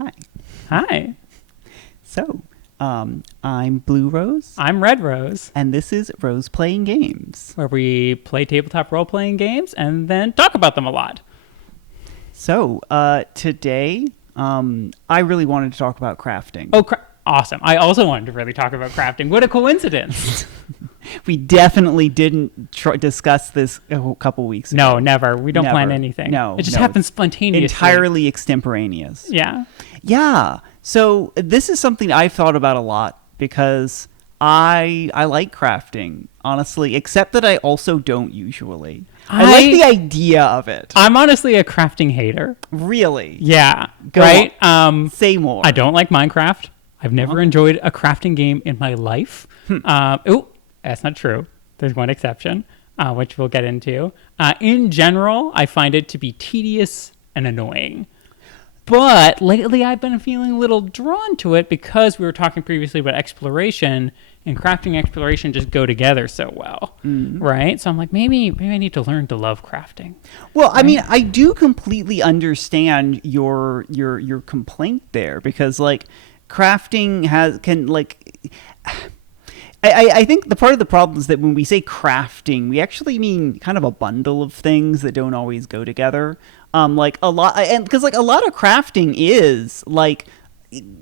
Hi. Hi. So, I'm Blue Rose, I'm Red Rose, and this is Rose Playing Games. where we play tabletop role-playing games and then talk about them a lot. So, today, I really wanted to talk about crafting. Oh, awesome. I also wanted to really talk about crafting. What a coincidence. We definitely didn't discuss this a couple weeks ago. No, never. We don't plan Never. anything. No, It just no. happens spontaneously. Entirely extemporaneous. Yeah. Yeah. So, this is something I've thought about a lot because I like crafting, honestly, except that I also don't usually. I like the idea of it. I'm honestly a crafting hater. Really? Yeah. Go right? Say more. I don't like Minecraft. I've never enjoyed a crafting game in my life. That's not true. There's one exception, which we'll get into. In general, I find it to be tedious and annoying. But lately, I've been feeling a little drawn to it because we were talking previously about exploration, and crafting and exploration just go together so well, right? So I'm like, maybe I need to learn to love crafting. Well, I mean, I do completely understand your complaint there because, like, crafting I think the part of the problem is that when we say crafting, we actually mean kind of a bundle of things that don't always go together. Like a lot, and because like a lot of crafting is like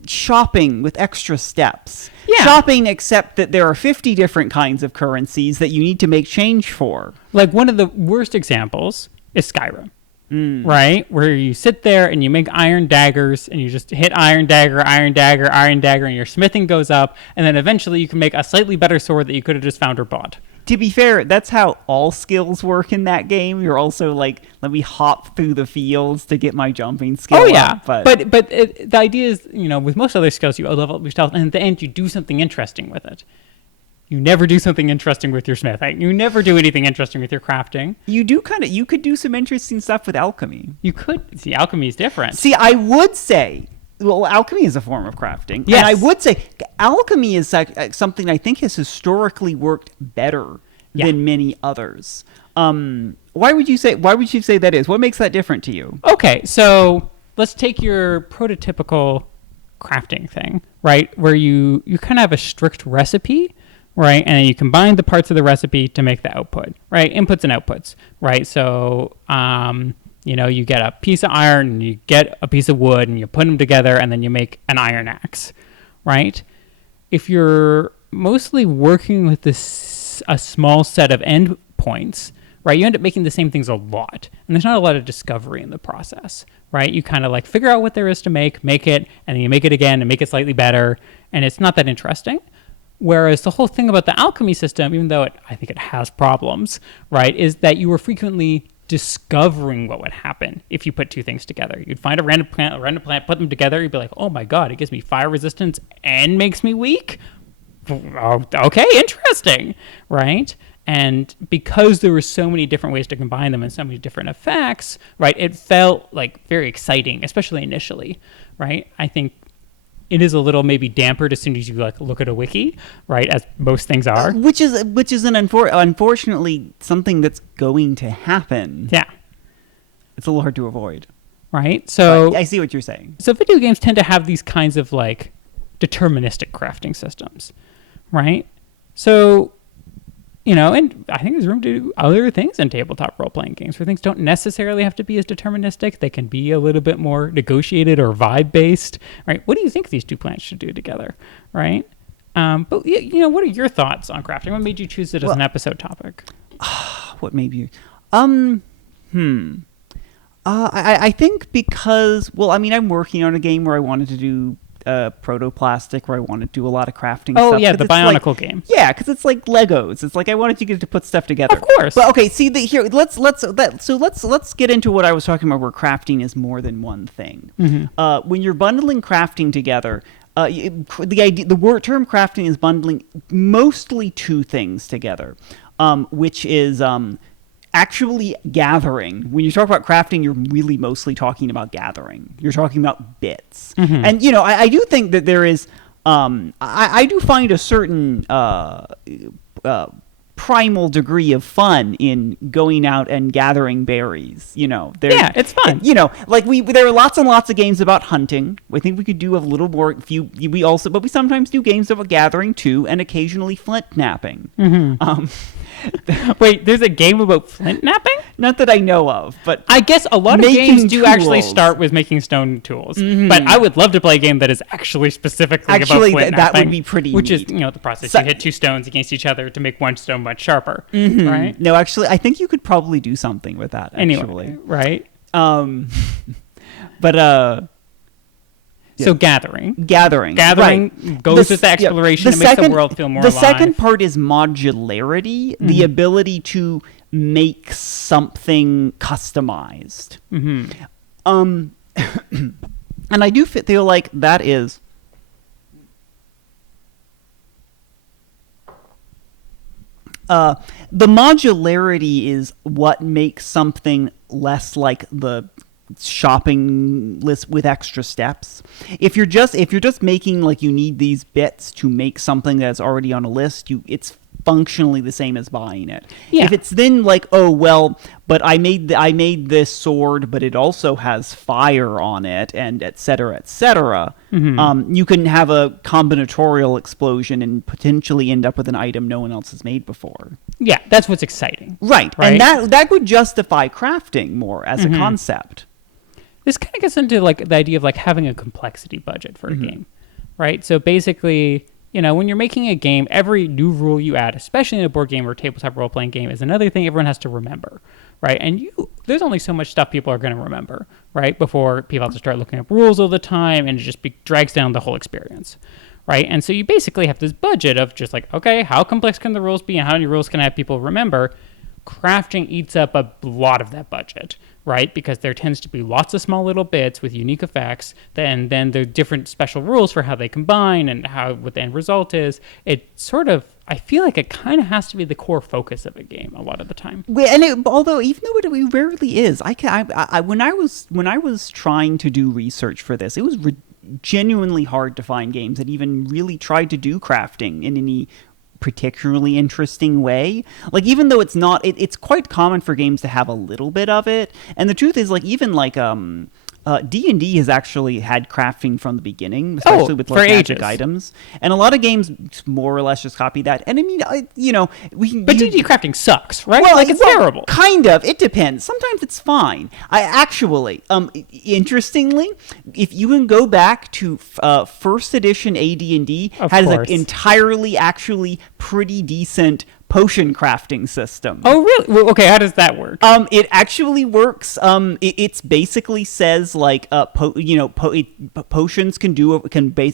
shopping with extra steps. Yeah. Shopping, except that there are 50 different kinds of currencies that you need to make change for. Like one of the worst examples is Skyrim. Right? Where you sit there and you make iron daggers and you just hit iron dagger, and your smithing goes up, and then eventually you can make a slightly better sword that you could have just found or bought. To be fair, that's how all skills work in that game. You're also like, let me hop through the fields to get my jumping skill. Oh yeah, up, but the idea is, with most other skills, you level up your stealth, and at the end you do something interesting with it. You never do something interesting with your smithing. You never do anything interesting with your crafting. you could do some interesting stuff with alchemy. You could. See, alchemy is different. See, I would say, well, alchemy is a form of crafting. Yes. And I would say alchemy is something I think has historically worked better than many others. Why would you say that is? What makes that different to you? Okay, so let's take your prototypical crafting thing, right? Where you kind of have a strict recipe, right? And then you combine the parts of the recipe to make the output, right? Inputs and outputs, right? So, you get a piece of iron and you get a piece of wood and you put them together and then you make an iron axe, right? If you're mostly working with a small set of endpoints, right, you end up making the same things a lot. And there's not a lot of discovery in the process, right? You kind of like figure out what there is to make it, and then you make it again and make it slightly better. And it's not that interesting. Whereas the whole thing about the alchemy system, even though I think it has problems, right, is that you were frequently discovering what would happen if you put two things together. You'd find a random plant, put them together, you'd be like, oh my god, it gives me fire resistance and makes me weak? Okay, interesting, right? And because there were so many different ways to combine them and so many different effects, right, it felt like very exciting, especially initially, right? I think it is a little maybe dampered as soon as you like look at a wiki, right? As most things are. Which is unfortunately something that's going to happen. Yeah. It's a little hard to avoid. Right? So I see what you're saying. So video games tend to have these kinds of like deterministic crafting systems, right? So, and I think there's room to do other things in tabletop role-playing games where things don't necessarily have to be as deterministic. They can be a little bit more negotiated or vibe-based, right? What do you think these two plants should do together, right? But, what are your thoughts on crafting? What made you choose it as an episode topic? What made you... I think because... Well, I mean, I'm working on a game where I wanted to do protoplastic, where I want to do a lot of crafting stuff. Oh, yeah, the Bionicle game. Yeah, because it's like Legos. It's like I wanted to get to put stuff together. Of course. But okay, see, let's get into what I was talking about, where crafting is more than one thing. Mm-hmm. When you're bundling crafting together, term crafting is bundling mostly two things together, which is actually gathering. When you talk about crafting, you're really mostly talking about gathering. You're talking about bits. Mm-hmm. And, I do think that there is, I do find a certain primal degree of fun in going out and gathering berries. Yeah, it's fun. Like there are lots and lots of games about hunting. I think we could do a little more. But we sometimes do games about gathering too, and occasionally flint napping. Wait, there's a game about flint napping? Not that I know of, but I guess a lot of making games do actually tools. start with making stone tools. But I would love to play a game that is actually specifically Actually, about flint that would napping, be pretty which neat. is, the process. So- You hit two stones against each other to make one stone much sharper, right? no, actually, I think you could probably do something with that. Actually, Anyway, right? but So gathering. gathering Gathering goes with the exploration. It makes the world feel more The alive. second part is modularity, the ability to make something customized. And I do feel like that is the modularity is what makes something less like the shopping list with extra steps. If you're just making like you need these bits to make something that's already on a list, it's functionally the same as buying it. Yeah. If it's then like, oh well, but I made this sword, but it also has fire on it, and et cetera, you can have a combinatorial explosion and potentially end up with an item no one else has made before. Yeah, that's what's exciting. Right. And that would justify crafting more as a concept. This kind of gets into like the idea of like having a complexity budget for a game, right? So basically, when you're making a game, every new rule you add, especially in a board game or tabletop role-playing game, is another thing everyone has to remember, right? And there's only so much stuff people are going to remember, right? Before people have to start looking up rules all the time, and it just drags down the whole experience, right? And so you basically have this budget of just like, okay, how complex can the rules be, and how many rules can I have people remember? Crafting eats up a lot of that budget, right? Because there tends to be lots of small little bits with unique effects, and then there are different special rules for how they combine and what the end result is. It sort of, I feel like it kind of has to be the core focus of a game a lot of the time. Although even though it rarely is, when I was trying to do research for this, it was genuinely hard to find games that even really tried to do crafting in any particularly interesting way. Like, even though it's quite common for games to have a little bit of it, and the truth is, like, even like D&D has actually had crafting from the beginning, especially with like magic items, and a lot of games more or less just copy that. And I mean, But D&D crafting sucks, right? It's terrible. Kind of. It depends. Sometimes it's fine. Interestingly, if you can go back to first edition AD&D, has an entirely actually pretty decent potion crafting system. Oh, really? Well, okay, how does that work? It actually works. It's basically says like potions can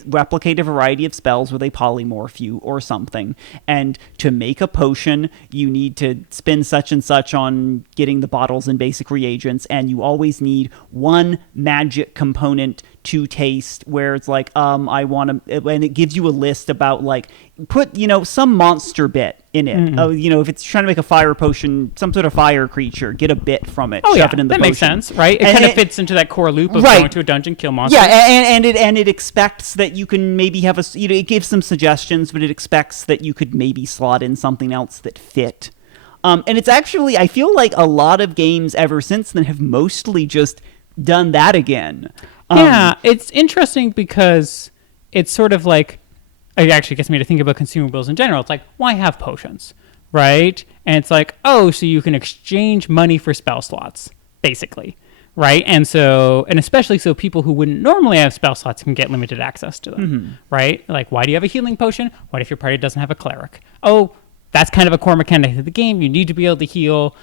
replicate a variety of spells where they polymorph you or something. And to make a potion, you need to spend such and such on getting the bottles and basic reagents, and you always need one magic component to taste, where it's like I want to, and it gives you a list about like put some monster bit in it. If it's trying to make a fire potion, some sort of fire creature, get a bit from it, shove it in the that potion. Makes sense, right? It kind of fits into that core loop of going to a dungeon, kill monsters. Yeah, and it expects that you can maybe have it gives some suggestions, but it expects that you could maybe slot in something else that fit. And it's actually, I feel like a lot of games ever since then have mostly just done that again. Yeah, it's interesting because it's sort of like, it actually gets me to think about consumables in general. It's like, why have potions, right? And it's like, oh, so you can exchange money for spell slots, basically, right? And especially so people who wouldn't normally have spell slots can get limited access to them, right? Like, why do you have a healing potion? What if your party doesn't have a cleric? Oh, that's kind of a core mechanic of the game. You need to be able to heal.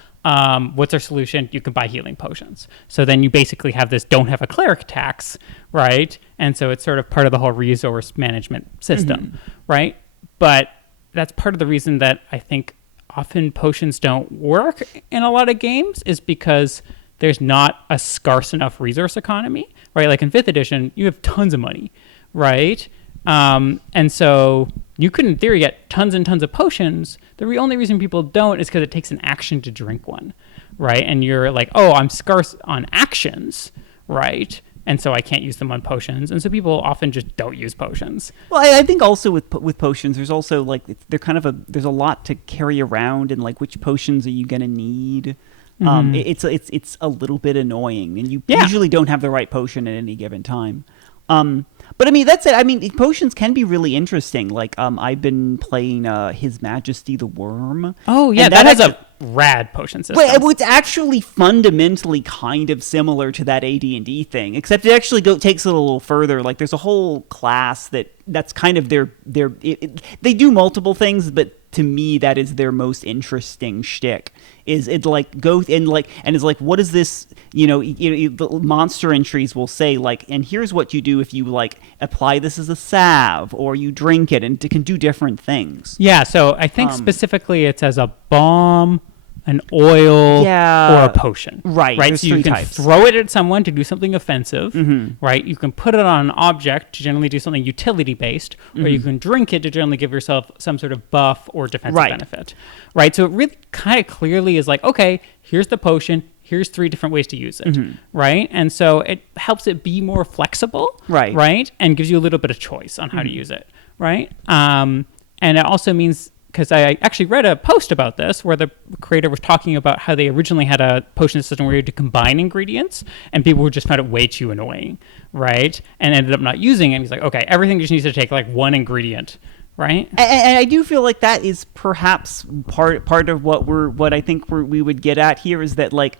What's our solution? You can buy healing potions. So then you basically have this don't have a cleric tax, right? And so it's sort of part of the whole resource management system, right? But that's part of the reason that I think often potions don't work in a lot of games, is because there's not a scarce enough resource economy, right? Like in 5th edition, you have tons of money, right? And so you could, in theory, get tons and tons of potions. The only reason people don't is because it takes an action to drink one, right? And you're like, oh, I'm scarce on actions, right? and so I can't use them on potions. And so people often just don't use potions. Well, I think also with potions, there's also like they're kind of there's a lot to carry around, and like which potions are you gonna need? It's a little bit annoying, and you usually don't have the right potion at any given time. But I mean, that's it. I mean, potions can be really interesting. Like, I've been playing His Majesty the Worm. Oh yeah, and that has a rad potion system. Well, it's actually fundamentally kind of similar to that AD&D thing, except it actually takes it a little further. Like, there's a whole class that's kind of they do multiple things, but to me, that is their most interesting shtick. Is it like go and like and it's like, what is this? The monster entries will say like, and here's what you do if you like apply this as a salve or you drink it, and it can do different things. Yeah, so I think specifically it's as a balm, an oil, or a potion. Right. Right. So you can throw it at someone to do something offensive. Right. You can put it on an object to generally do something utility based, or you can drink it to generally give yourself some sort of buff or defensive benefit. Right. So it really kind of clearly is like, okay, here's the potion. Here's 3 different ways to use it. Right. And so it helps it be more flexible. Right. Right. And gives you a little bit of choice on how to use it. Right. And it also means, because I actually read a post about this where the creator was talking about how they originally had a potion system where you had to combine ingredients, and people just found it way too annoying, right? And ended up not using it. And he's like, okay, everything just needs to take like one ingredient, right? And I do feel like that is perhaps part of what I think we would get at here, is that like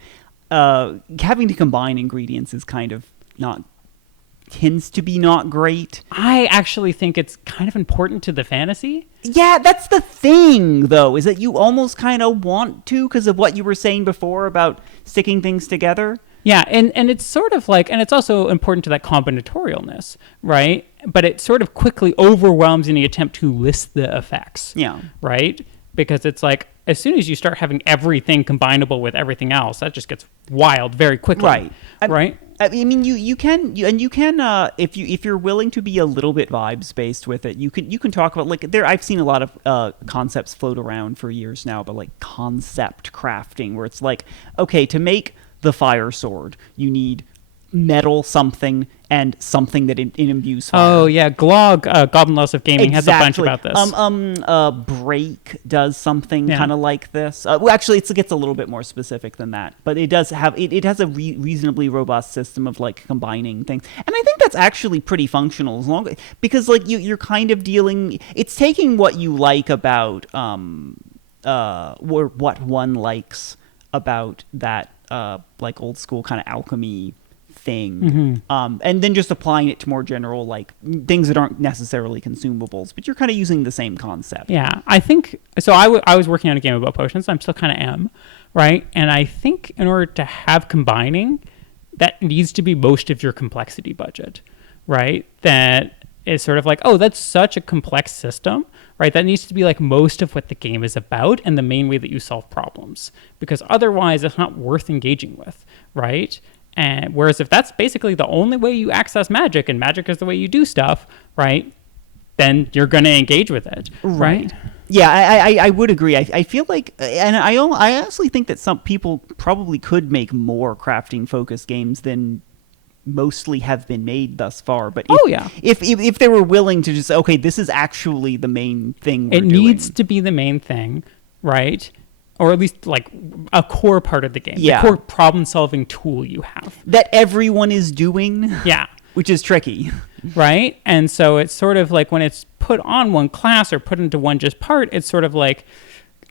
having to combine ingredients is kind of tends to be not great. I actually think it's kind of important to the fantasy. Yeah, that's the thing, though, is that you almost kind of want to, because of what you were saying before about sticking things together. Yeah, and it's sort of like, and it's also important to that combinatorialness, right? But it sort of quickly overwhelms any attempt to list the effects. Yeah. Right? Because it's like, as soon as you start having everything combinable with everything else, that just gets wild very quickly. Right. Right? I mean, you can if you're willing to be a little bit vibes based with it, you can talk about like I've seen a lot of concepts float around for years now, but like concept crafting, where it's like, okay, to make the fire sword, you need metal something and something that it imbues fire. Oh yeah, Glog, Goblin Laws of Gaming has a bunch about this. Break does something kind of like this. Well, actually, it gets a little bit more specific than that, but it does have it has a reasonably robust system of like combining things, and I think that's actually pretty functional because like you're kind of dealing. It's taking what you like about or what one likes about that like old school kind of alchemy thing, and then just applying it to more general like things that aren't necessarily consumables, but you're kind of using the same concept. Yeah, I think so. I was working on a game about potions. I'm still kind of am, right? And I think in order to have combining, that needs to be most of your complexity budget, right? That is sort of like, oh, that's such a complex system, right? That needs to be like most of what the game is about and the main way that you solve problems, because otherwise it's not worth engaging with, right? And whereas if that's basically the only way you access magic, and magic is the way you do stuff, right, then you're going to engage with it, right? Yeah, I would agree. I feel like, and I honestly think that some people probably could make more crafting focused games than mostly have been made thus far. But if they were willing to just, okay, this is actually the main thing we're doing. It needs to be the main thing, right? Or at least like a core part of the game, the core problem-solving tool you have. That everyone is doing. Yeah. Which is tricky. Right? And so it's sort of like when it's put on one class or put into one just part, it's sort of like,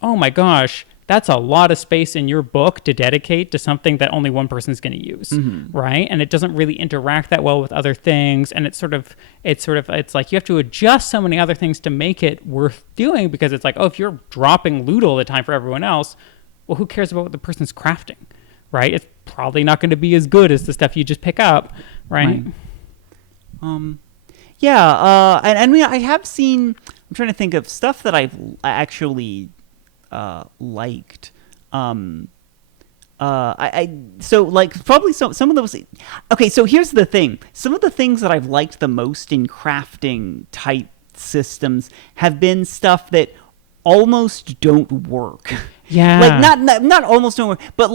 oh my gosh, that's a lot of space in your book to dedicate to something that only one person's going to use, right? And it doesn't really interact that well with other things, and it's like you have to adjust so many other things to make it worth doing, because it's like, oh, if you're dropping loot all the time for everyone else, well, who cares about what the person's crafting, right? It's probably not going to be as good as the stuff you just pick up, right? Yeah, and I mean, I have seen. I'm trying to think of stuff that I've actually liked. So like probably some of those. Okay, so here's the thing. Some of the things that I've liked the most in crafting type systems have been stuff that almost don't work. Yeah. Like not almost don't work, but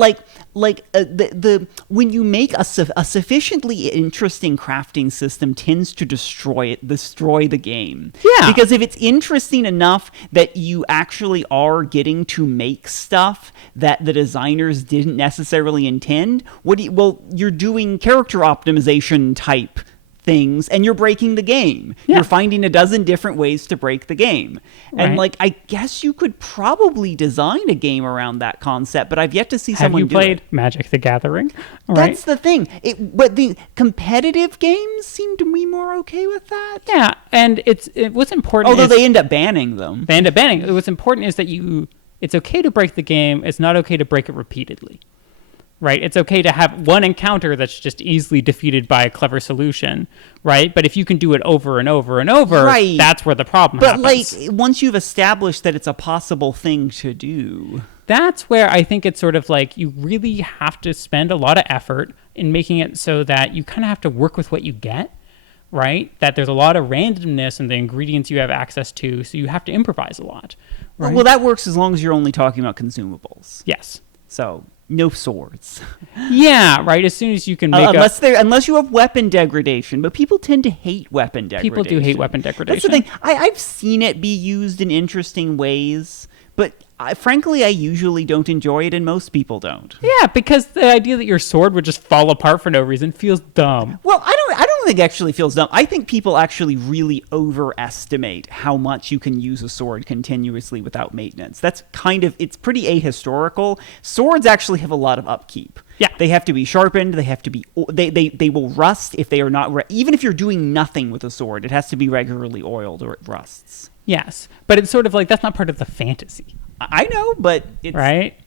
the when you make a sufficiently interesting crafting system tends to destroy the game. Yeah. Because if it's interesting enough that you actually are getting to make stuff that the designers didn't necessarily intend, you're doing character optimization type things and you're breaking the game. Yeah. You're finding a dozen different ways to break the game. And Right. I guess you could probably design a game around that concept, but I've yet to see Have someone you do played it. Magic the Gathering? Right. That's the thing. But the competitive games seem to be more okay with that. Yeah, and what's important Although is they end up banning them. they end up banning. What's important is that it's okay to break the game. It's not okay to break it repeatedly. Right? It's okay to have one encounter that's just easily defeated by a clever solution, right? But if you can do it over and over and over, Right. that's where the problem But happens. once you've established that it's a possible thing to do. That's where I think it's sort of like you really have to spend a lot of effort in making it so that you kind of have to work with what you get, right? That there's a lot of randomness in the ingredients you have access to, so you have to improvise a lot, right? Well, that works as long as you're only talking about consumables. Yes. So, no swords. Yeah, right. As soon as you can make Unless you have weapon degradation, but people tend to hate weapon degradation. people do hate weapon degradation. That's the thing. I've seen it be used in interesting ways, but frankly, I usually don't enjoy it, and most people don't. Yeah, because the idea that your sword would just fall apart for no reason feels dumb. Well, I don't think it actually feels dumb. I think people actually really overestimate how much you can use a sword continuously without maintenance. It's pretty ahistorical. Swords actually have a lot of upkeep. Yeah. They have to be sharpened. They have to be. They will rust if they are not. Even if you're doing nothing with a sword, it has to be regularly oiled or it rusts. Yes, but it's sort of like that's not part of the fantasy, I know, but it's right?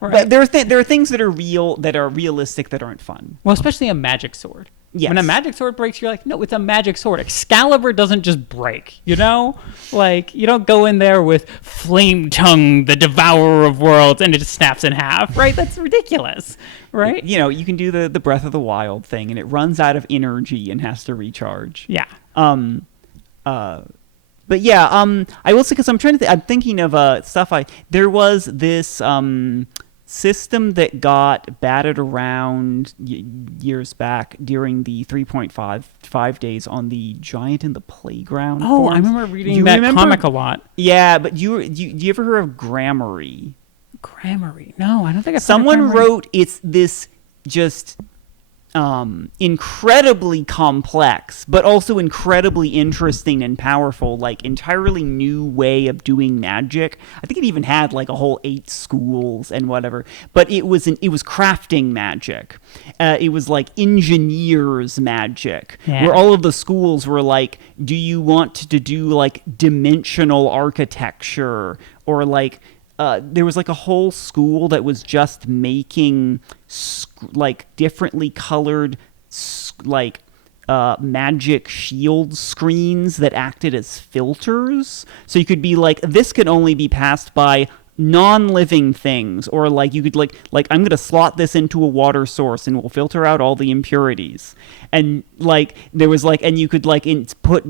But there are things that are realistic that aren't fun. Well, especially a magic sword. Yes. When a magic sword breaks, you're like, no, it's a magic sword. Excalibur doesn't just break, you know? Like, you don't go in there with Flame Tongue, the devourer of worlds, and it just snaps in half, right? That's ridiculous, right? You know, you can do the Breath of the Wild thing, and it runs out of energy and has to recharge. Yeah. But yeah, I will say, because I'm thinking of stuff. There was this system that got batted around years back during the 3.5 days on the Giant in the Playground. Oh, forums. I remember reading that comic a lot. Yeah, but do you ever heard of Grammary? Grammary? No, I don't think I've heard of Someone Grammary. wrote it's this just incredibly complex, but also incredibly interesting and powerful, like entirely new way of doing magic. I think it even had like a whole 8 schools and whatever, but it was crafting magic. It was like engineers magic, Yeah. where all of the schools were like, do you want to do like dimensional architecture, or like there was like a whole school that was just making like differently colored magic shield screens that acted as filters. So you could be like, this can only be passed by non-living things, or like you could like I'm gonna slot this into a water source and we'll filter out all the impurities. And like there was like, and you could like install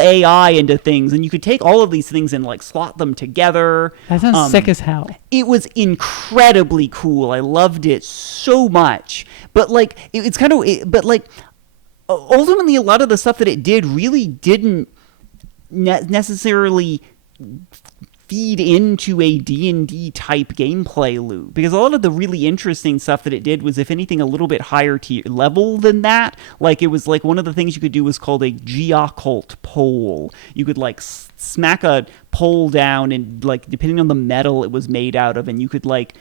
AI into things, and you could take all of these things and like slot them together. That sounds sick as hell. It was incredibly cool. I loved it so much. But like it's kind of, but like ultimately a lot of the stuff that it did really didn't necessarily feed into a D&D type gameplay loop, because a lot of the really interesting stuff that it did was, if anything, a little bit higher tier level than that. Like it was like one of the things you could do was called a geoccult pole. You could like smack a pole down, and like depending on the metal it was made out of, and you could like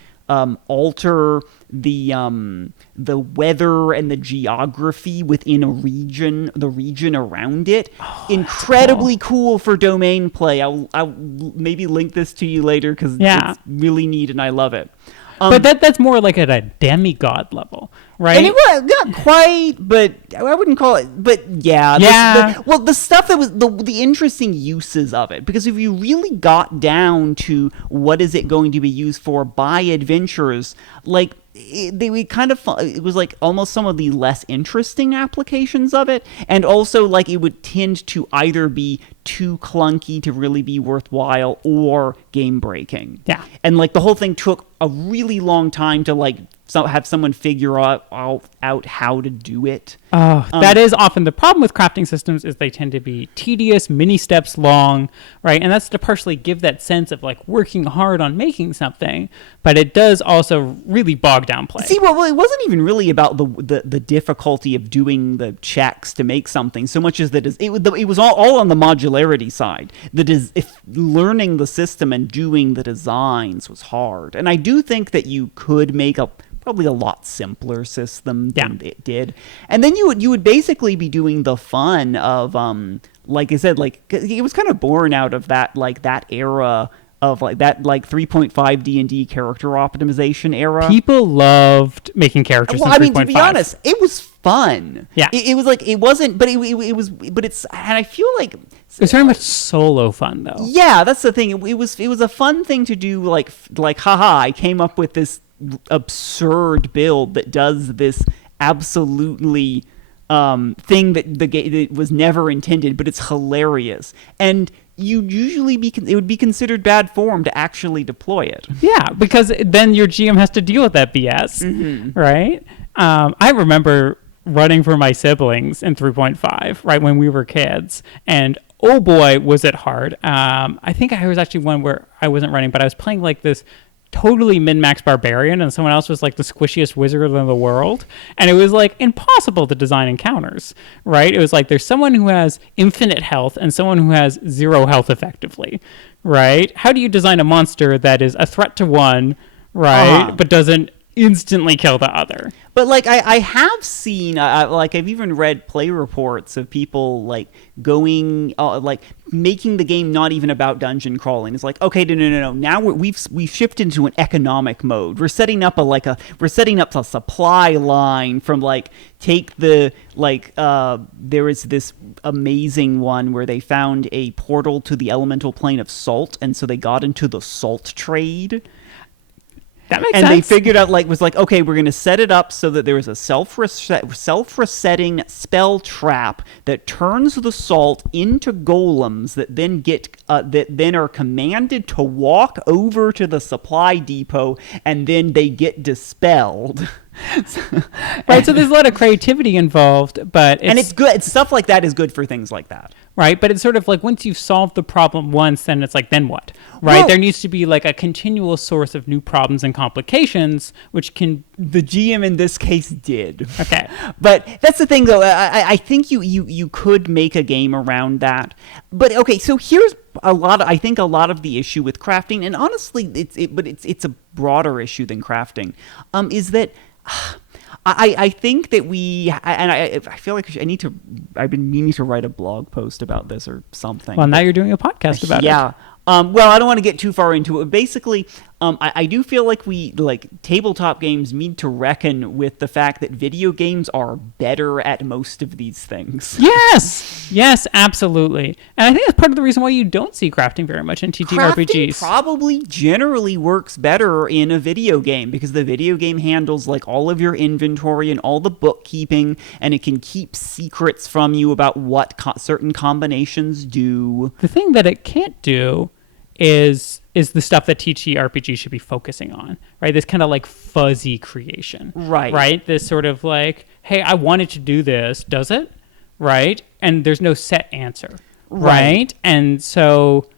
alter the weather and the geography within the region around it. Incredibly cool for domain play. I'll maybe link this to you later, because Yeah. it's really neat and I love it. But that's more like at a demigod level, right? And it was not quite, but I wouldn't call it. But yeah, Yeah. the stuff that was the interesting uses of it, because if you really got down to what is it going to be used for by adventurers, like it was like almost some of the less interesting applications of it, and also like it would tend to either be too clunky to really be worthwhile or game breaking. Yeah. And like the whole thing took a really long time to like have someone figure out how to do it. Oh, that is often the problem with crafting systems, is they tend to be tedious, many steps long, right? And that's to partially give that sense of like working hard on making something, but it does also really bog down play. See, well, it wasn't even really about the difficulty of doing the checks to make something so much as that it was all on the modularity side. If learning the system and doing the designs was hard, and I do think that you could make probably a lot simpler system than it did. And then you would basically be doing the fun of like I said, like it was kind of born out of that era of like that 3.5 D&D character optimization era. People loved making characters in 3.5. I mean, to be honest, it was fun. Yeah. It was like it wasn't, but it was, but it's, and I feel like it was very much solo fun though. Yeah, that's the thing. It was a fun thing to do. Like haha, I came up with this absurd build that does this absolutely thing that that was never intended, but it's hilarious. And you'd usually it would be considered bad form to actually deploy it. Yeah, because then your GM has to deal with that BS, right? I remember running for my siblings in 3.5, right, when we were kids, and oh boy, was it hard. I think I was actually one where I wasn't running, but I was playing like this totally min-max barbarian, and someone else was like the squishiest wizard in the world, and it was like impossible to design encounters, right? It was like there's someone who has infinite health and someone who has 0 health effectively, right? How do you design a monster that is a threat to one, right, but doesn't instantly kill the other? But like I have seen like I've even read play reports of people like going like making the game not even about dungeon crawling. It's like, okay, no. Now we've shifted into an economic mode. We're setting up a supply line from like take the like there is this amazing one where they found a portal to the elemental plane of salt, and so they got into the salt trade. That makes sense. And they figured out okay, we're going to set it up so that there is a self-resetting spell trap that turns the salt into golems that then are commanded to walk over to the supply depot, and then they get dispelled. Right, so there's a lot of creativity involved, but it's good. Stuff like that is good for things like that. Right, but it's sort of like once you've solved the problem once, then it's like, then what? Right? Well, there needs to be like a continual source of new problems and complications, which the GM in this case did. Okay. But that's the thing, though. I think you could make a game around that. But okay, so here's a lot of the issue with crafting, and honestly, it's a broader issue than crafting, is that I think that I feel like I've been meaning to write a blog post about this or something. Well, now you're doing a podcast about it. Yeah. Well, I don't want to get too far into it. Basically, I do feel like tabletop games need to reckon with the fact that video games are better at most of these things. Yes, absolutely. And I think that's part of the reason why you don't see crafting very much in TTRPGs. Crafting probably generally works better in a video game because the video game handles like all of your inventory and all the bookkeeping, and it can keep secrets from you about what certain combinations do. The thing that it can't do is the stuff that TTRPG should be focusing on, right? This kind of like fuzzy creation, right? This sort of like, hey, I wanted to do this, does it? Right? And there's no set answer, right? And so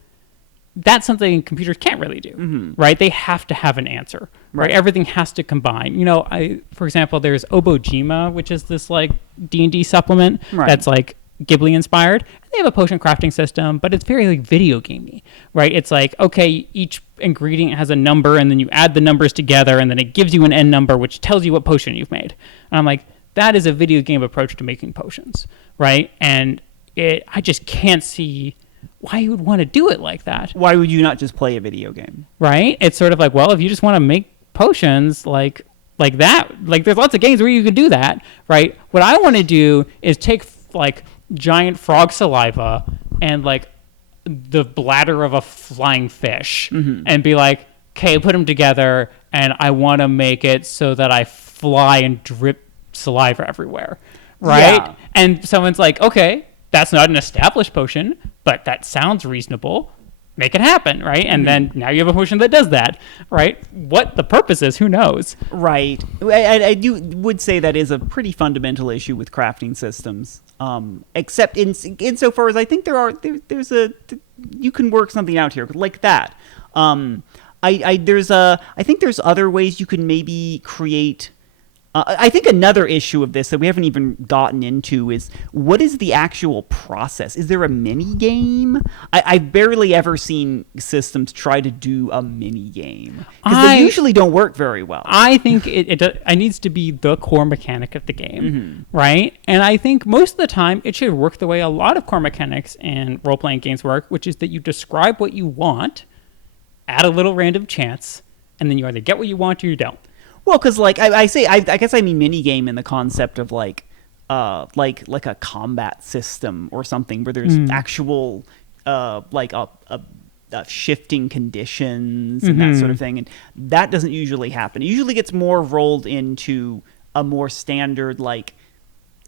that's something computers can't really do, right? They have to have an answer, right? Everything has to combine. You know, for example, there's Obojima, which is this like D&D supplement that's like Ghibli inspired. They have a potion crafting system, but it's very like video gamey, right? It's like, okay, each ingredient has a number, and then you add the numbers together, and then it gives you an end number, which tells you what potion you've made. And I'm like, that is a video game approach to making potions, right? And I just can't see why you would want to do it like that. Why would you not just play a video game? Right? It's sort of like, well, if you just want to make potions, like, like that. Like there's lots of games where you can do that, right? What I want to do is take like giant frog saliva and like the bladder of a flying fish and be like, okay, put them together, and I want to make it so that I fly and drip saliva everywhere, right? Yeah. And someone's like, okay, that's not an established potion, but that sounds reasonable. Make it happen, right? And then now you have a potion that does that, right? What the purpose is, who knows? Right. I would say that is a pretty fundamental issue with crafting systems. Except insofar as I think there's you can work something out here like that. I think there's other ways you can maybe create. I think another issue of this that we haven't even gotten into is what is the actual process? Is there a mini game? I've barely ever seen systems try to do a mini game because they usually don't work very well. I think it needs to be the core mechanic of the game, right? And I think most of the time it should work the way a lot of core mechanics in role-playing games work, which is that you describe what you want, add a little random chance, and then you either get what you want or you don't. Well, because like I guess I mean mini game in the concept of like a combat system or something where there's actual like a shifting conditions and that sort of thing, and that doesn't usually happen. It usually gets more rolled into a more standard like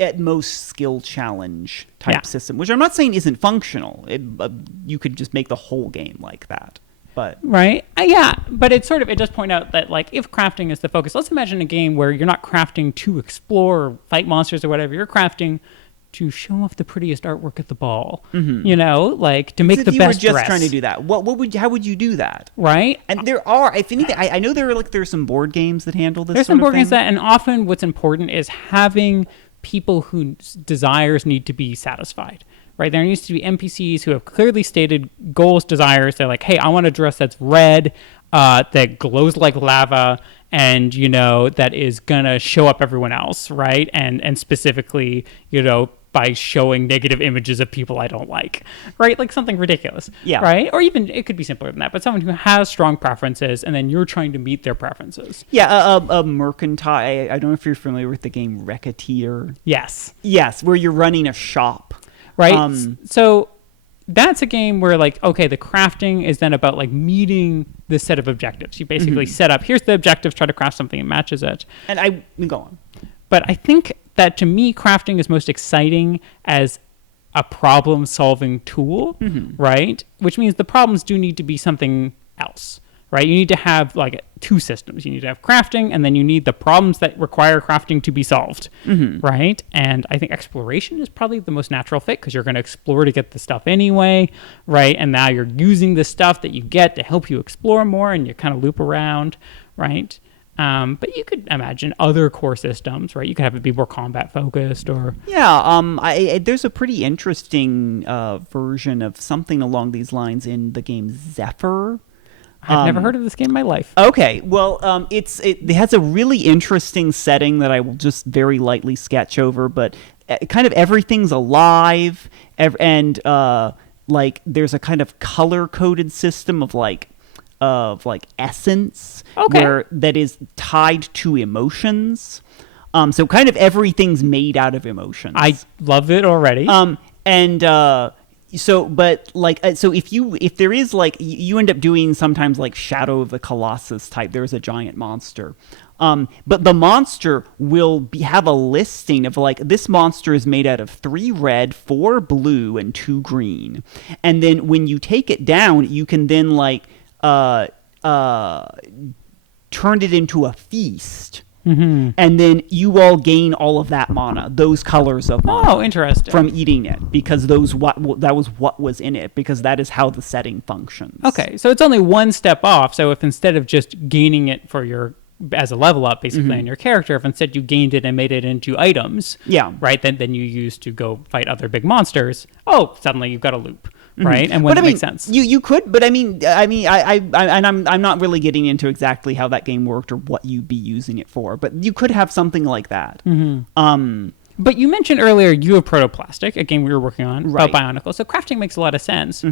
at most skill challenge type system, which I'm not saying isn't functional. You could just make the whole game like that. But right, yeah, but it does point out that like if crafting is the focus, let's imagine a game where you're not crafting to explore or fight monsters or whatever. You're crafting to show off the prettiest artwork at the ball. You know, like to make the best dress. If you were just trying to do that, how would you do that? Right, and there are, if anything, I know there's some board games that handle this. There's some board games that, and often what's important is having people whose desires need to be satisfied. Right, there needs to be NPCs who have clearly stated goals, desires. They're like, hey, I want a dress that's red, that glows like lava, and, you know, that is going to show up everyone else, right? And specifically, you know, by showing negative images of people I don't like, right? Like something ridiculous, right? Or even, it could be simpler than that, but someone who has strong preferences, and then you're trying to meet their preferences. Yeah, a mercantile, I don't know if you're familiar with the game Racketeer. Yes, where you're running a shop. Right. So that's a game where like, okay, the crafting is then about like meeting this set of objectives. You basically set up, here's the objectives, try to craft something that matches it. And go on. But I think that to me, crafting is most exciting as a problem solving tool, right? Which means the problems do need to be something else, right? You need to have like two systems. You need to have crafting, and then you need the problems that require crafting to be solved, right? And I think exploration is probably the most natural fit because you're going to explore to get the stuff anyway, right? And now you're using the stuff that you get to help you explore more, and you kind of loop around, right? But you could imagine other core systems, right? You could have it be more combat focused, or there's a pretty interesting version of something along these lines in the game Zephyr. I've never heard of this game in my life. Okay, well, it has a really interesting setting that I will just very lightly sketch over, but kind of everything's alive, and like there's a kind of color-coded system of like essence, where that is tied to emotions. So kind of everything's made out of emotions. I love it already. So, but like, so if there is like, you end up doing sometimes like Shadow of the Colossus type, there's a giant monster. But the monster will have a listing of like, this monster is made out of 3 red, 4 blue, and 2 green. And then when you take it down, you can then like, turn it into a feast. And then you all gain all of that mana, those colors of mana. Oh, interesting. From eating it, because that was what was in it, because that is how the setting functions. Okay, so it's only one step off. So if instead of just gaining it for your as a level up, basically, in your character, if instead you gained it and made it into items, right, then you use to go fight other big monsters. Oh, suddenly you've got a loop. Right, and when it makes sense, you could, but I'm not really getting into exactly how that game worked or what you'd be using it for, but you could have something like that. But you mentioned earlier you have Protoplastic, a game we were working on about Bionicle, so crafting makes a lot of sense.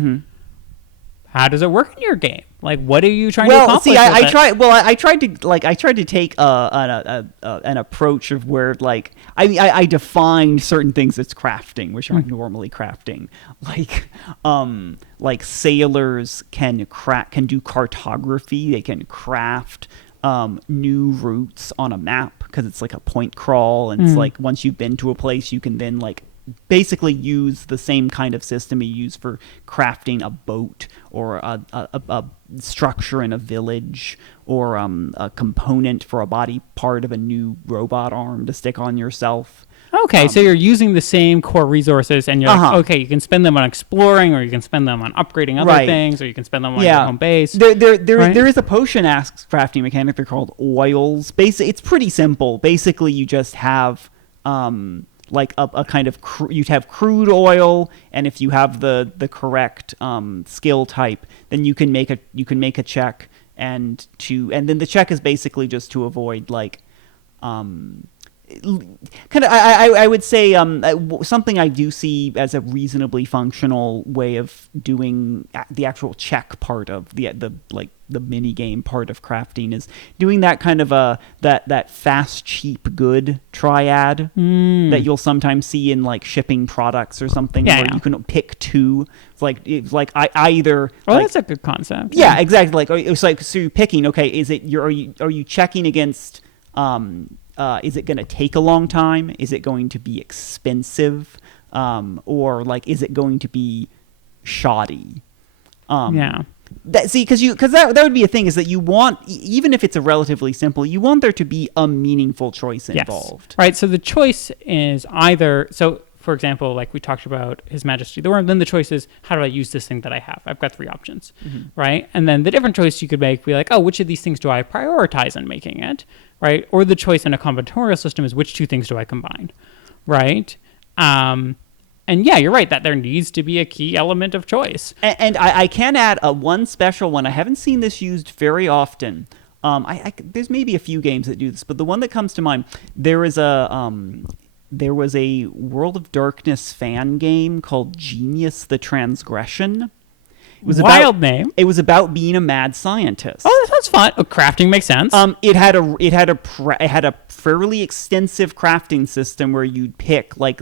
how does it work in your game? Like, what are you trying to Well, accomplish? see, I with it? tried. Well, I tried to take an approach of where like I defined certain things as crafting, which aren't normally crafting. Like sailors can do cartography. They can craft new routes on a map because it's like a point crawl, and it's like once you've been to a place, you can then like basically use the same kind of system you use for crafting a boat or a structure in a village or a component for a body part of a new robot arm to stick on yourself. Okay, so you're using the same core resources, and you're like, okay, you can spend them on exploring, or you can spend them on upgrading other things, or you can spend them on your home base. There is a potion-esque crafting mechanic. They're called oils. It's pretty simple. Basically, you just have like a kind of you'd have crude oil, and if you have the correct skill type, then you can make a check, and then the check is basically just to avoid like kind of I would say something I do see as a reasonably functional way of doing the actual check part of the mini game part of crafting is doing that kind of that fast cheap good triad that you'll sometimes see in like shipping products or something where you can pick two. It's like I either that's a good concept. Yeah, exactly. Like it's like so you're picking. Okay, are you checking against is it going to take a long time? Is it going to be expensive? Or like, is it going to be shoddy? Because that would be a thing is that you want, even if it's a relatively simple, you want there to be a meaningful choice involved. Yes. Right. So the choice is either, so for example, like we talked about His Majesty the Worm, then the choice is, how do I use this thing that I have? I've got three options, right? And then the different choice you could make would be like, oh, which of these things do I prioritize in making it, right? Or the choice in a combinatorial system is, which two things do I combine, right? And yeah, you're right that there needs to be a key element of choice. And I can add one special one. I haven't seen this used very often. There's maybe a few games that do this, but the one that comes to mind, there was a World of Darkness fan game called Genius the Transgression. It was Wild name. It was about being a mad scientist. Oh, that sounds fun. Oh, crafting makes sense. It had a fairly extensive crafting system where you'd pick like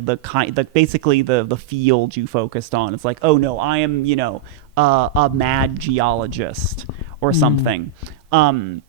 basically the field you focused on. It's like, oh no, I am a mad geologist or something. And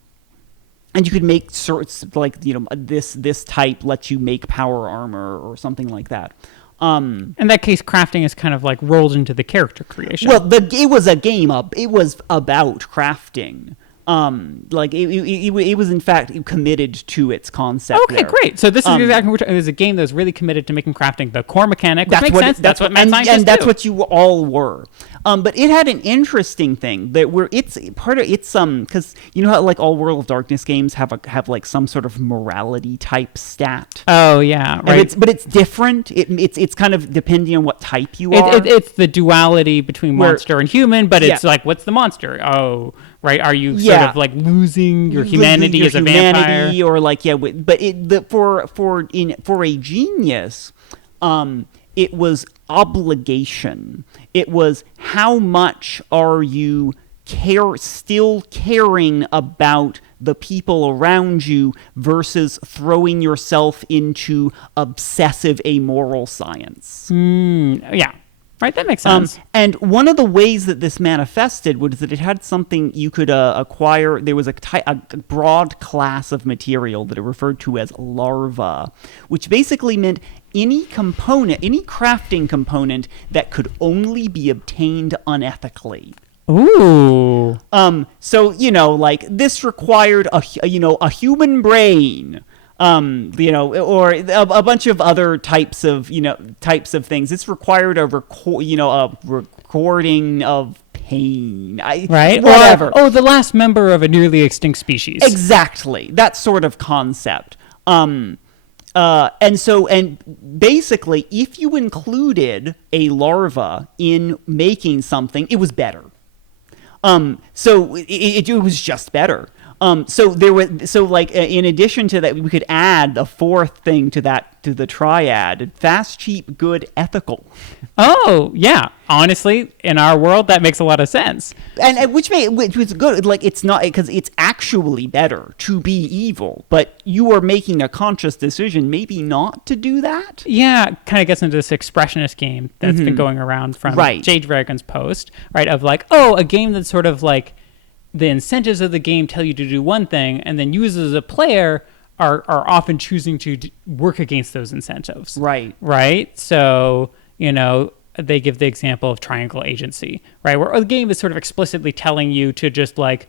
you could make sorts like this type lets you make power armor or something like that. In that case, crafting is kind of like rolled into the character creation. Well, it was a game it was about crafting. Like it was in fact committed to its concept. Okay, great. So this is exactly what there's a game that's really committed to making crafting the core mechanic. Which makes sense. That's what mad scientists do. That's what you all were. But it had an interesting thing that it's because you know how like all World of Darkness games have like some sort of morality type stat. Oh yeah, right. But it's different. It's kind of depending on what type you are. It's the duality between monster and human, but it's like, what's the monster? Oh, right. Are you sort of like losing your humanity as a vampire, or like but for a genius, it was obligation. It was how much are you still caring about the people around you versus throwing yourself into obsessive amoral science. Yeah. Right, that makes sense. And one of the ways that this manifested was that it had something you could acquire. There was a broad class of material that it referred to as larva, which basically meant any crafting component that could only be obtained unethically. Ooh. So like this required a human brain. Or a bunch of other types of things. It's required a recording of pain. Right? Whatever. Or, the last member of a nearly extinct species. Exactly. That sort of concept. And basically, if you included a larva in making something, it was better. So it was just better. In addition to that, we could add a fourth thing to the triad: fast, cheap, good, ethical. Oh, yeah. Honestly, in our world, that makes a lot of sense. And which was good. Like, it's not, because it's actually better to be evil, but you are making a conscious decision maybe not to do that. Yeah, kind of gets into this expressionist game that's been going around from Right. Jade Dragon's post, right? Of like, oh, a game that's sort of like the incentives of the game tell you to do one thing, and then you as a player are often choosing to work against those incentives. Right. Right? So, they give the example of triangle agency, right? Where the game is sort of explicitly telling you to just like,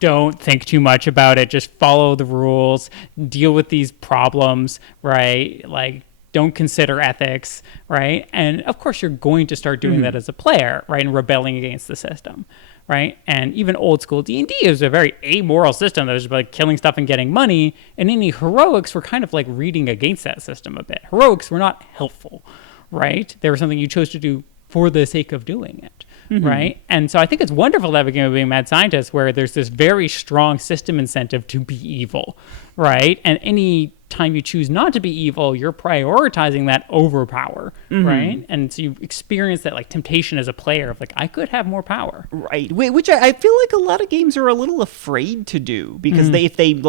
don't think too much about it. Just follow the rules, deal with these problems, right? Like, don't consider ethics, right? And of course, you're going to start doing that as a player, right? And rebelling against the system, right? And even old school D&D is a very amoral system that was like killing stuff and getting money. And any heroics were kind of like reading against that system a bit. Heroics were not helpful, right? They were something you chose to do for the sake of doing it. Right. And so I think it's wonderful to have a game of being mad scientists where there's this very strong system incentive to be evil. Right. And any time you choose not to be evil, you're prioritizing that over power. Right. And so you experience that like temptation as a player of like, I could have more power. Right. Which I feel like a lot of games are a little afraid to do, because I think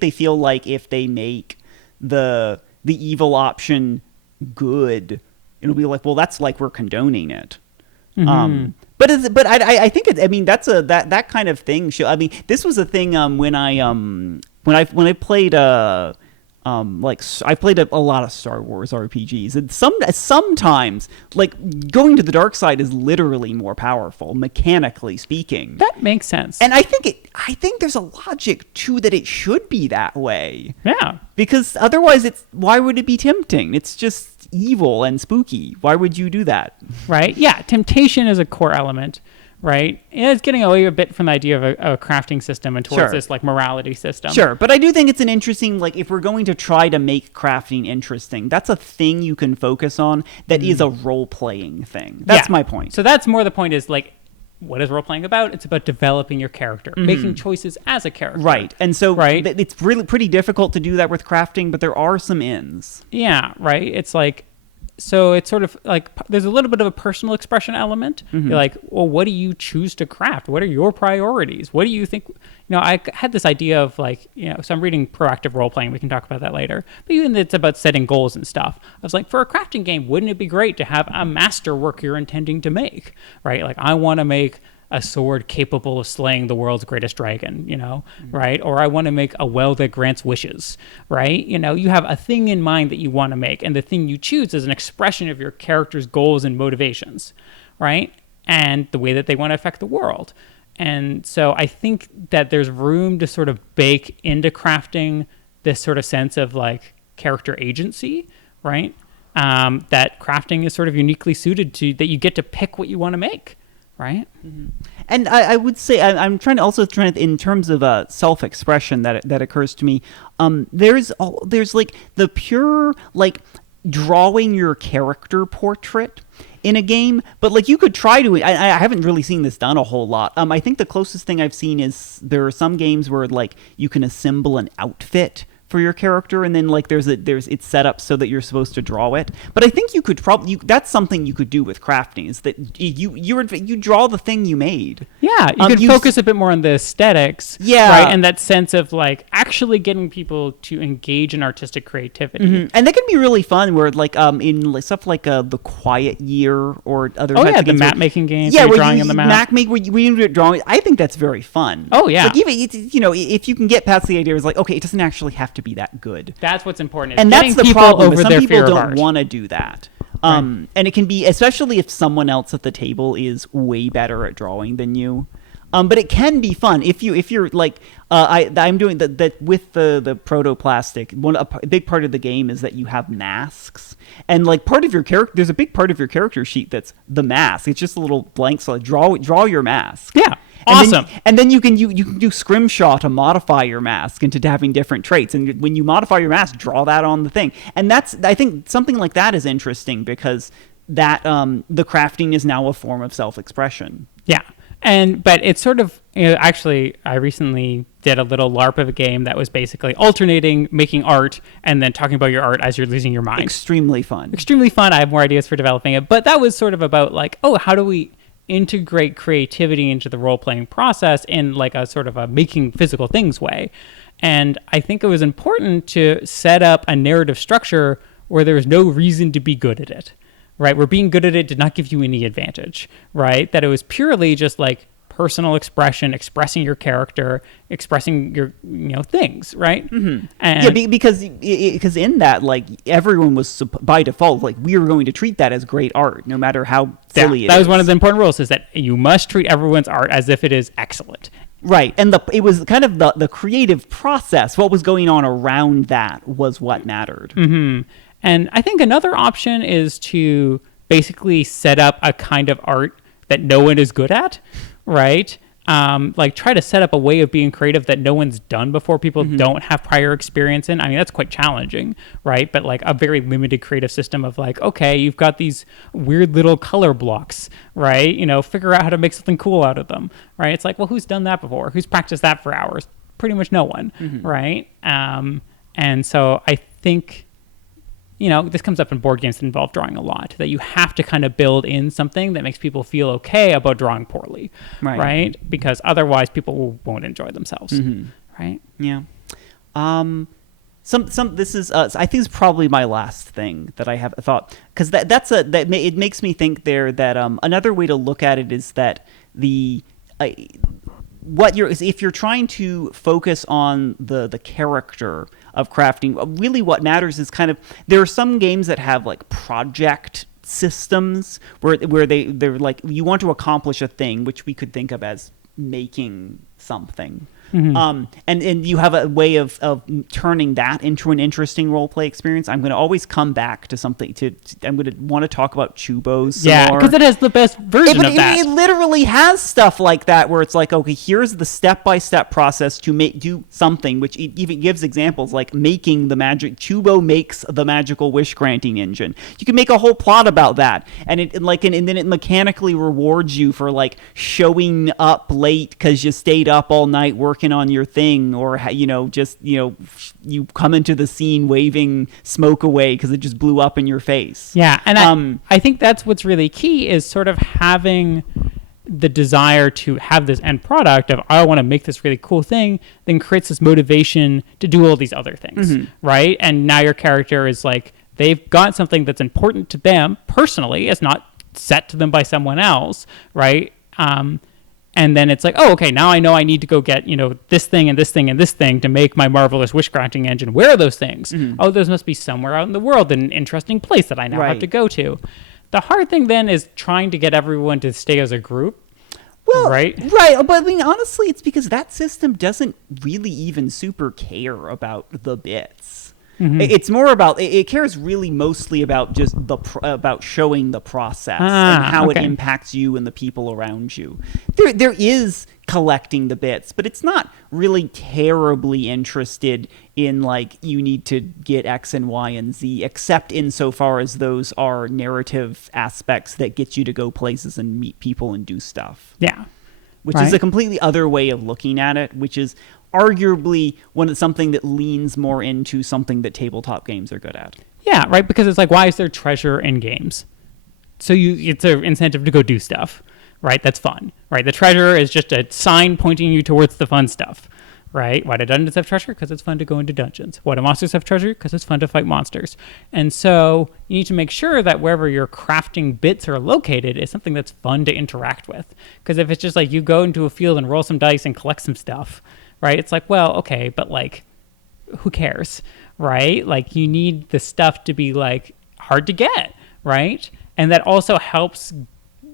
they feel like if they make the evil option good, it'll be like, well, that's like we're condoning it. But I think that's that kind of thing. I mean, this was a thing when I played I played a lot of Star Wars RPGs, and sometimes like going to the dark side is literally more powerful, mechanically speaking. That makes sense. And I think there's a logic to that. It should be that way. Yeah. Because otherwise, why would it be tempting? It's just evil and spooky. Why would you do that? Right. Yeah. Temptation is a core element. Right. And it's getting away a bit from the idea of a crafting system and towards this like morality system. Sure. But I do think it's an interesting, like, if we're going to try to make crafting interesting, that's a thing you can focus on that is a role-playing thing. That's my point. So that's more the point is like, what is role-playing about? It's about developing your character, making choices as a character. Right. And so it's really pretty difficult to do that with crafting, but there are some ins. Yeah. Right. It's like, so it's sort of like there's a little bit of a personal expression element. You're like, well, what do you choose to craft? What are your priorities? What do you think? I had this idea of like, so I'm reading Proactive Role Playing. We can talk about that later. But even it's about setting goals and stuff. I was like, for a crafting game, wouldn't it be great to have a masterwork you're intending to make, right? Like, I want to make a sword capable of slaying the world's greatest dragon, right? Or I want to make a well that grants wishes, right? You have a thing in mind that you want to make, and the thing you choose is an expression of your character's goals and motivations, right? And the way that they want to affect the world. And so I think that there's room to sort of bake into crafting this sort of sense of like character agency, right? That crafting is sort of uniquely suited to, that you get to pick what you want to make. Right. And I would say I'm trying to in terms of self-expression that occurs to me. There's like the pure like drawing your character portrait in a game, but like you could try to. I haven't really seen this done a whole lot. I think the closest thing I've seen is there are some games where like you can assemble an outfit for your character, and then like it's set up so that you're supposed to draw it. But I think you could that's something you could do with crafting, is that you draw the thing you made. Yeah, you could focus a bit more on the aesthetics. Yeah, right, and that sense of like actually getting people to engage in artistic creativity. And that can be really fun. Where like in stuff like the Quiet Year or other. types of the games map making games. Yeah, where you're drawing on the map. Where you drawing. I think that's very fun. Oh yeah, like even if you can get past the idea, it's like, okay, it doesn't actually have to be that good. That's what's important. And that's the problem. Some people don't art. want to do that. Right. And it can be, especially if someone else at the table is way better at drawing than you. But it can be fun if you're like I'm doing that with the protoplastic. A big part of the game is that you have masks, and like part of your character, there's a big part of your character sheet that's the mask. It's just a little blank slide. Draw your mask. Yeah. Awesome. And then you can do Scrimshaw to modify your mask into having different traits. And when you modify your mask, draw that on the thing. And I think something like that is interesting because that the crafting is now a form of self-expression. Yeah. But it's sort of, actually, I recently did a little LARP of a game that was basically alternating making art and then talking about your art as you're losing your mind. Extremely fun. Extremely fun. I have more ideas for developing it. But that was sort of about like, oh, how do we integrate creativity into the role-playing process in like a sort of a making physical things way. And I think it was important to set up a narrative structure where there was no reason to be good at it, right? Where being good at it did not give you any advantage, right? That it was purely just like personal expression, expressing your character, expressing your things, right? Mm-hmm. And because in that, like, everyone was by default like, we were going to treat that as great art, no matter how silly it is. That was one of the important rules, is that you must treat everyone's art as if it is excellent. Right, and it was kind of the creative process. What was going on around that was what mattered. Mm-hmm. And I think another option is to basically set up a kind of art that no one is good at, right? Like try to set up a way of being creative that no one's done before, people don't have prior experience in. I mean, that's quite challenging, right? But like a very limited creative system of like, okay, you've got these weird little color blocks, right? Figure out how to make something cool out of them, right? It's like, well, who's done that before? Who's practiced that for hours? Pretty much no one, right? And so I think, this comes up in board games that involve drawing a lot, that you have to kind of build in something that makes people feel okay about drawing poorly, right? Because otherwise people won't enjoy themselves, right? Yeah. This is I think it's probably my last thing that I have thought, because it makes me think there that another way to look at it is that if you're trying to focus on the character of crafting, really what matters is kind of, there are some games that have like project systems where they're like, you want to accomplish a thing, which we could think of as making something. And you have a way of turning that into an interesting role play experience. I'm going to always come back to something. I'm going to want to talk about Chubos. Yeah, because it has the best version of that. It literally has stuff like that where it's like, okay, here's the step-by-step process to do something, which it even gives examples like making the magic. Chubo makes the magical wish granting engine. You can make a whole plot about that, and then it mechanically rewards you for like showing up late because you stayed up all night working on your thing, or you come into the scene waving smoke away because it just blew up in your face. Yeah, and I think that's what's really key, is sort of having the desire to have this end product of, I want to make this really cool thing, then creates this motivation to do all these other things, right? And now your character is like, they've got something that's important to them personally, it's not set to them by someone else, right? And then it's like, oh, okay, now I know I need to go get, this thing and this thing and this thing to make my marvelous wish granting engine. Where are those things? Oh, those must be somewhere out in the world in an interesting place that I now have to go to. The hard thing then is trying to get everyone to stay as a group. Well, right. But I mean, honestly, it's because that system doesn't really even super care about the bits. It's more about, it cares really mostly about just about showing the process and how it impacts you and the people around you. There is collecting the bits, but it's not really terribly interested in like, you need to get X and Y and Z, except insofar as those are narrative aspects that get you to go places and meet people and do stuff. Yeah. Which is a completely other way of looking at it, which is arguably something that leans more into something that tabletop games are good at. Yeah, right, because it's like, why is there treasure in games? So it's an incentive to go do stuff, right? That's fun, right? The treasure is just a sign pointing you towards the fun stuff, right? Why do dungeons have treasure? Because it's fun to go into dungeons. Why do monsters have treasure? Because it's fun to fight monsters. And so you need to make sure that wherever your crafting bits are located is something that's fun to interact with. Because if it's just like you go into a field and roll some dice and collect some stuff, right? It's like, well, okay, but like, who cares, right? Like, you need the stuff to be like hard to get, right? And that also helps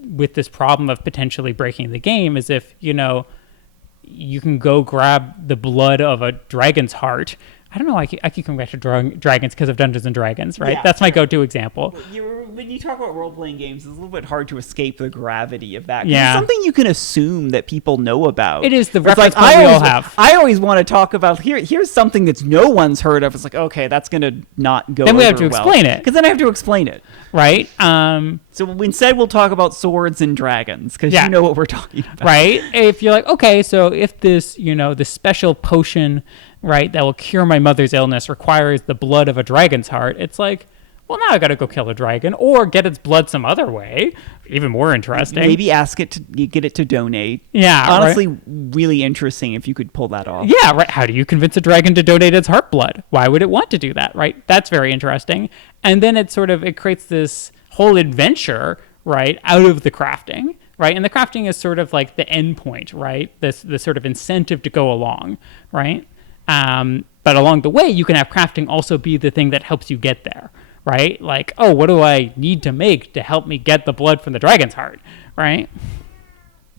with this problem of potentially breaking the game, is if, you can go grab the blood of a dragon's heart. I don't know. I keep coming back to dragons because of Dungeons and Dragons, right? Yeah, That's my go-to example. You when you talk about role-playing games, it's a little bit hard to escape the gravity of that. 'Cause Yeah. it's something you can assume that people know about. It is the It's reference point we all have. I always want to talk about here's something that's no one's heard of. It's like, okay, that's gonna not go. Then we have over to well. explain it. because then I have to explain it. Right? So instead, we'll talk about swords and dragons because Yeah. you know what we're talking about. Right? If you're like, okay, so if this, this special potion, right, that will cure my mother's illness requires the blood of a dragon's heart, it's like, well, now I got to go kill a dragon or get its blood some other way. Even more interesting. Maybe ask it to get it to donate. Yeah, honestly, right? really interesting if you could pull that off. Yeah, right. How do you convince a dragon to donate its heart blood? Why would it want to do that, right? That's very interesting. And then it creates this whole adventure, right, out of the crafting, right? And the crafting is sort of like the end point, right? The sort of incentive to go along, right? But along the way, you can have crafting also be the thing that helps you get there, right? Like, oh, what do I need to make to help me get the blood from the dragon's heart, right?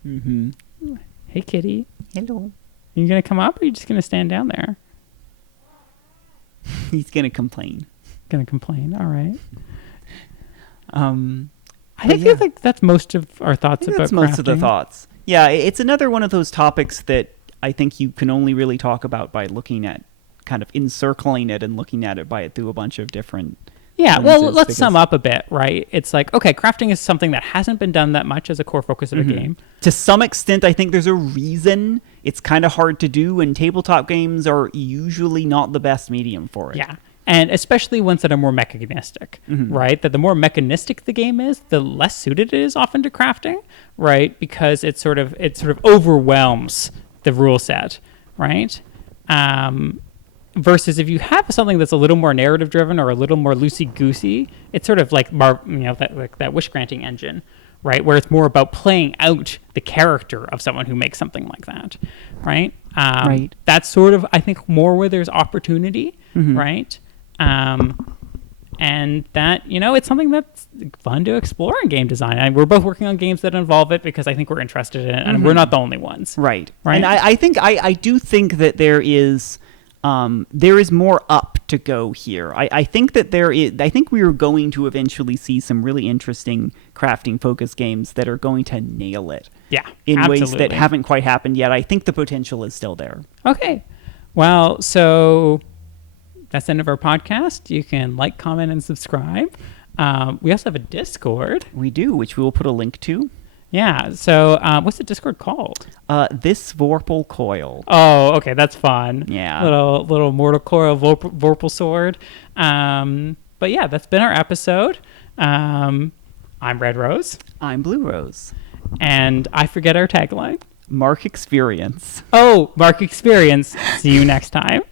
Mm-hmm. Hey, kitty. Hello. Are you going to come up or are you just going to stand down there? He's gonna complain. Going to complain. All right. I But think like that's most of our thoughts about that's most of the crafting. thoughts. Yeah, it's another one of those topics that I think you can only really talk about by looking at kind of encircling it and looking at it through a bunch of different. Yeah, well, lenses, let's sum because- up a bit, right? It's like, okay, crafting is something that hasn't been done that much as a core focus of a game. To some extent, I think there's a reason it's kind of hard to do, and tabletop games are usually not the best medium for it. Yeah. And especially ones that are more mechanistic, right? That the more mechanistic the game is, the less suited it is often to crafting, right? Because it sort of overwhelms the rule set, right? Versus if you have something that's a little more narrative driven or a little more loosey goosey, it's sort of like that wish granting engine, right? Where it's more about playing out the character of someone who makes something like that, right? Right. That's sort of, I think, more where there's opportunity, right? And that, it's something that's fun to explore in game design. And we're both working on games that involve it because I think we're interested in it, and we're not the only ones. Right. Right. And I do think that there is more up to go here. I think that I think we are going to eventually see some really interesting crafting focused games that are going to nail it. Yeah, In ways that absolutely. haven't quite happened yet. I think the potential is still there. Okay. Well, so that's the end of our podcast. You can like, comment, and subscribe. We also have a Discord. We do, which we will put a link to. Yeah. So what's the Discord called? This Vorpal Coil. Oh, okay. That's fun. Yeah. Little Mortal Coil Vorpal Sword. But yeah, that's been our episode. I'm Red Rose. I'm Blue Rose. And I forget our tagline. Mark Experience. Oh, Mark Experience. See you next time.